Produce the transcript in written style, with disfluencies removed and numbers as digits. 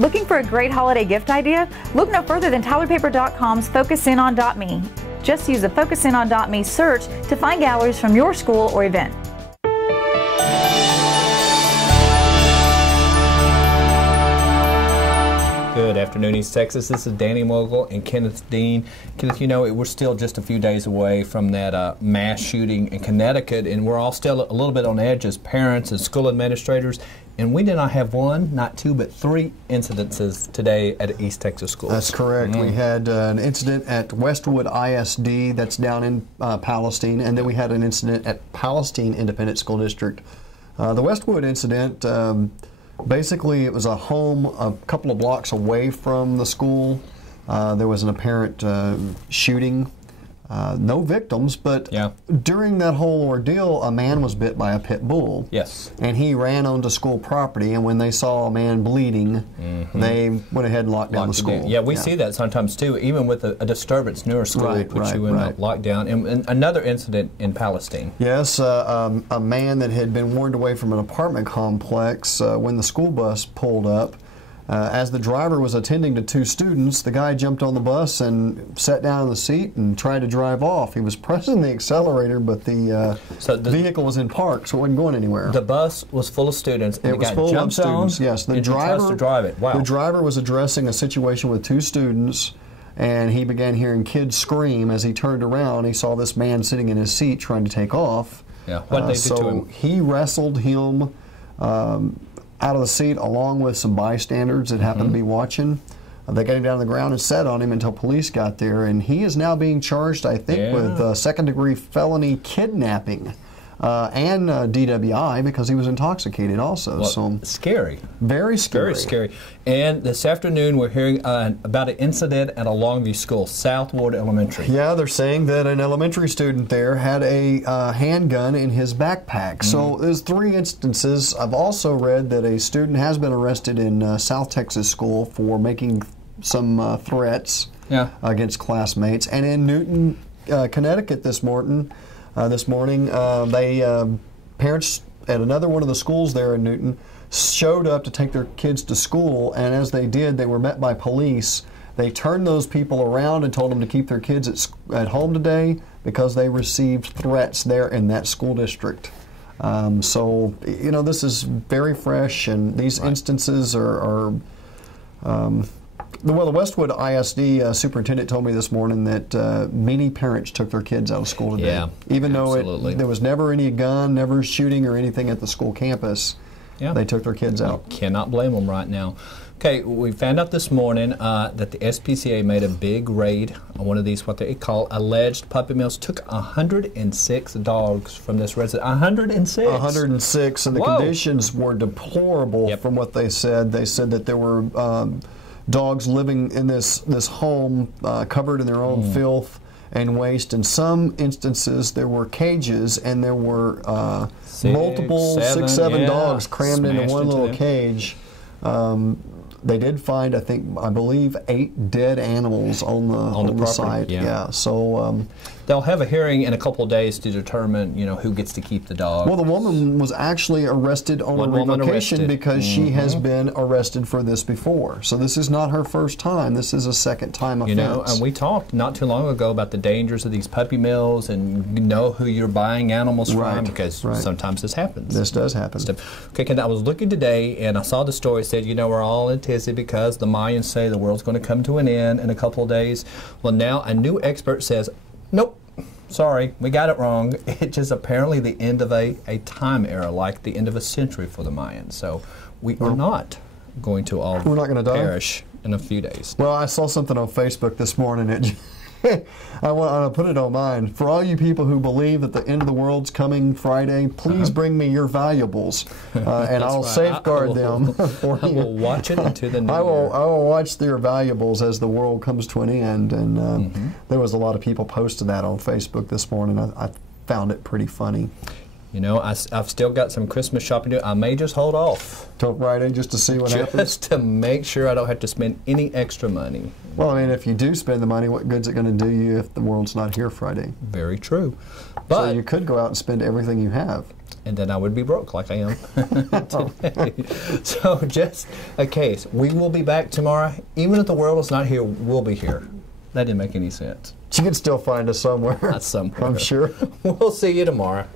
Looking for a great holiday gift idea? Look no further than TylerPaper.com's FocusInOn.me. Just use the FocusInOn.me search to find galleries from your school or event. Good afternoon, East Texas. This is Danny Mogle and Kenneth Dean. Kenneth, you know, we're still just a few days away from that mass shooting in Connecticut, and we're all still a little bit on edge as parents and school administrators. And we did not have one, not two, but three incidences today at East Texas schools. That's correct. We had an incident at Westwood ISD, that's down in Palestine, and then we had an incident at Palestine Independent School District. The Westwood incident, basically it was a home a couple of blocks away from the school. There was an apparent shooting. No victims, but during that whole ordeal, a man was bit by a pit bull. Yes. And he ran onto school property, and when they saw a man bleeding, they went ahead and locked down the school. Yeah, we see that sometimes too, even with a disturbance near a school, put you in a lockdown. And another incident in Palestine. Yes, a man that had been warned away from an apartment complex when the school bus pulled up. As the driver was attending to two students, the guy jumped on the bus and sat down in the seat and tried to drive off. He was pressing the accelerator, but the vehicle was in park, so it wasn't going anywhere. The bus was full of students, and it was full of students. Yes, the driver was addressing a situation with two students, and he began hearing kids scream. As he turned around, he saw this man sitting in his seat trying to take off. Yeah, what did they do to him? He wrestled him out of the seat along with some bystanders that happened to be watching. They got him down on the ground and sat on him until police got there, and he is now being charged, I think, with second-degree felony kidnapping and DWI because he was intoxicated also. Well, so scary. Very scary. Very scary. And this afternoon we're hearing about an incident at a Longview school, Southward Elementary. Yeah, they're saying that an elementary student there had a handgun in his backpack. So there's three instances. I've also read that a student has been arrested in South Texas school for making some threats against classmates. And in Newton, Connecticut this morning, parents at another one of the schools there in Newton showed up to take their kids to school, and as they did, they were met by police. They turned those people around and told them to keep their kids at home today because they received threats there in that school district. So, you know, this is very fresh, and these instances are well, the Westwood ISD superintendent told me this morning that many parents took their kids out of school today. Yeah, even though there was never any gun, never shooting or anything at the school campus, they took their kids out. You cannot blame them right now. Okay, we found out this morning that the SPCA made a big raid on one of these, what they call alleged puppy mills. Took 106 dogs from this resident. 106? 106, and the conditions were deplorable from what they said. They said that there were dogs living in this home covered in their own filth and waste. In some instances there were cages, and there were six, seven dogs crammed into one little cage. They did find, I believe, 8 dead animals on the site. So they'll have a hearing in a couple of days to determine, you know, who gets to keep the dog. Well, the woman was actually arrested on a revocation because she has been arrested for this before. So this is not her first time. This is a second-time offense. You know, and we talked not too long ago about the dangers of these puppy mills, and know who you're buying animals from, because sometimes this happens. This does happen. Okay, Ken, I was looking today, and I saw the story. It said, you know, we're all in tizzy because the Mayans say the world's going to come to an end in a couple of days. Well, now a new expert says, nope. Sorry, we got it wrong. It's just apparently the end of a time era, like the end of a century for the Mayans. So we are not going to all perish in a few days. Well, I saw something on Facebook this morning. I want to put it on mine. For all you people who believe that the end of the world's coming Friday, please bring me your valuables, and I'll safeguard them for you. I will watch it into the new year. I will watch their valuables as the world comes to an end. And there was a lot of people posted that on Facebook this morning. I found it pretty funny. You know, I've still got some Christmas shopping to do. I may just hold off. Till Friday just to see what happens? Just to make sure I don't have to spend any extra money. Well, I mean, if you do spend the money, what good's it going to do you if the world's not here Friday? Very true. But so you could go out and spend everything you have. And then I would be broke like I am today. So just a case. We will be back tomorrow. Even if the world is not here, we'll be here. That didn't make any sense. You can still find us somewhere. Not somewhere. I'm sure. We'll see you tomorrow.